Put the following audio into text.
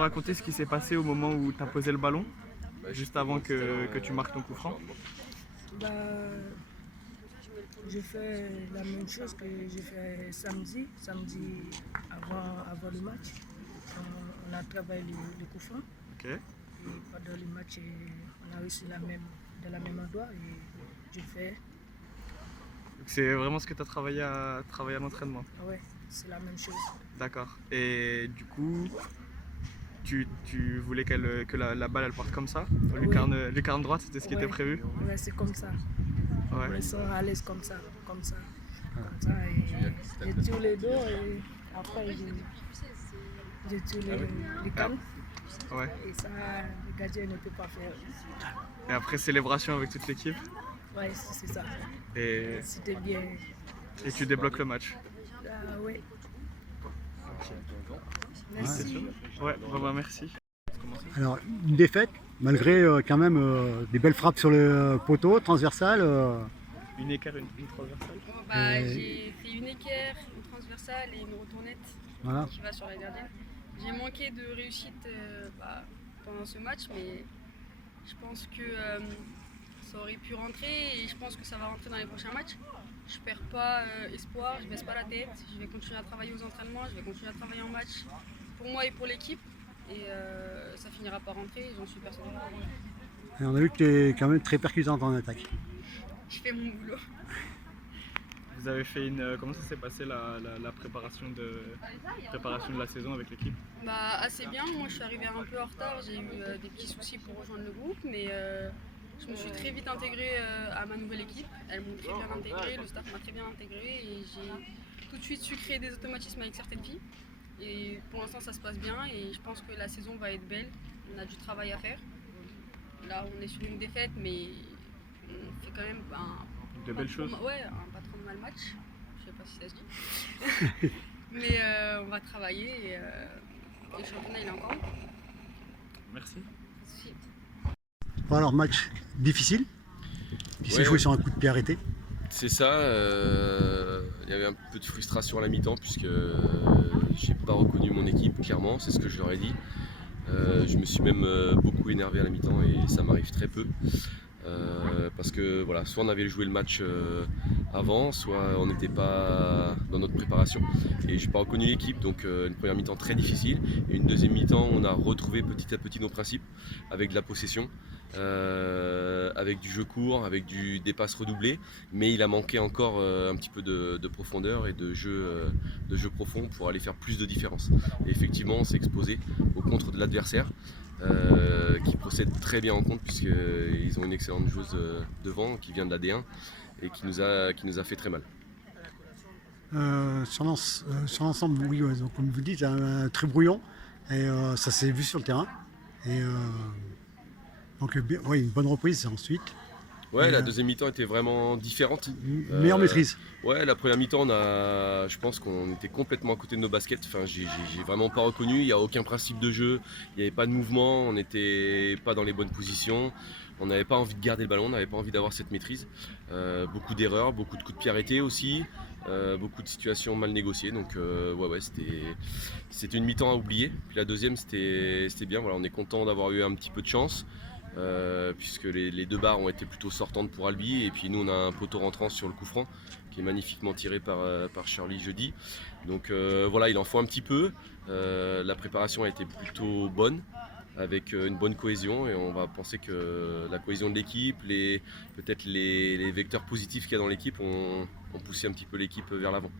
nous raconter ce qui s'est passé au moment où tu as posé le ballon, juste avant que tu marques ton coup franc? Bah, j'ai fait la même chose que j'ai fait samedi avant le match. On a travaillé le coup franc Ok. et pendant le match, on a réussi dans la même endroit et j'ai fait. C'est vraiment ce que tu as travaillé à l'entraînement. Ouais, c'est la même chose. D'accord. Et du coup, tu voulais que la balle elle parte comme ça? Oui. Lucarne droite, c'était ce qui était prévu? Ouais, c'est comme ça. Ouais. On est à l'aise comme ça. Et j'ai tiré les dos et après j'ai tiré les cannes. Ouais. Et ça, le gardien ne peut pas faire. Et après, célébration avec toute l'équipe? Ouais, c'est ça. Et C'était bien. tu débloques le match? Oui. Ok. Merci. Ouais, bah merci. Alors, une défaite, malgré quand même des belles frappes sur le poteau, transversales. Une équerre, une transversale? J'ai fait une équerre, une transversale et une retournette Voilà. qui va sur la gardienne. J'ai manqué de réussite pendant ce match, mais je pense que ça aurait pu rentrer et je pense que ça va rentrer dans les prochains matchs. Je perds pas espoir, je baisse pas la tête, je vais continuer à travailler aux entraînements, je vais continuer à travailler en match pour moi et pour l'équipe et ça finira par rentrer, j'en suis persuadée. Et on a vu que tu es quand même très percutante en attaque. Je fais mon boulot. Vous avez fait comment ça s'est passé la préparation de la saison avec l'équipe? Assez bien, moi je suis arrivée un peu en retard, j'ai eu des petits soucis pour rejoindre le groupe, mais je me suis très vite intégrée à ma nouvelle équipe. Elles m'ont très bien intégrée, le staff m'a très bien intégrée et j'ai tout de suite su créer des automatismes avec certaines filles. Et pour l'instant ça se passe bien et je pense que la saison va être belle, on a du travail à faire. Là on est sur une défaite mais on fait quand même de belles choses. Ouais, un pas trop mal match, je sais pas si ça se dit. Mais on va travailler et le championnat il est encore long. Merci. Bon, alors, match difficile. Qui s'est joué sur un coup de pied arrêté. C'est ça, il y avait un peu de frustration à la mi-temps puisque j'ai pas reconnu mon équipe, clairement, c'est ce que je leur ai dit. Je me suis même beaucoup énervé à la mi-temps et ça m'arrive très peu. Parce que voilà, soit on avait joué le match avant, soit on n'était pas dans notre préparation et j'ai pas reconnu l'équipe, donc une première mi-temps très difficile et une deuxième mi-temps on a retrouvé petit à petit nos principes avec de la possession, avec du jeu court, avec des passes redoublées, mais il a manqué encore un petit peu de profondeur et de jeu profond pour aller faire plus de différence. Et effectivement on s'est exposé au contre de l'adversaire. Qui procède très bien en compte puisqu'ils ont une excellente joueuse devant qui vient de la D1 et qui nous a fait très mal. Sur l'ensemble, oui, ouais, donc, comme vous dites, très brouillon et ça s'est vu sur le terrain. Et donc, ouais, une bonne reprise ensuite. Ouais, la deuxième mi-temps était vraiment différente. Meilleure maîtrise. Ouais, la première mi-temps, je pense qu'on était complètement à côté de nos baskets. Enfin, j'ai vraiment pas reconnu. Il n'y a aucun principe de jeu. Il n'y avait pas de mouvement. On n'était pas dans les bonnes positions. On n'avait pas envie de garder le ballon. On n'avait pas envie d'avoir cette maîtrise. Beaucoup d'erreurs, beaucoup de coups de pied arrêtés aussi. Beaucoup de situations mal négociées. Donc, ouais, c'était une mi-temps à oublier. Puis la deuxième, c'était bien. Voilà, on est content d'avoir eu un petit peu de chance. Puisque les deux barres ont été plutôt sortantes pour Albi et puis nous on a un poteau rentrant sur le coup franc qui est magnifiquement tiré par Shirley jeudi, donc voilà, il en faut un petit peu. La préparation a été plutôt bonne avec une bonne cohésion et on va penser que la cohésion de l'équipe, peut-être les vecteurs positifs qu'il y a dans l'équipe ont poussé un petit peu l'équipe vers l'avant.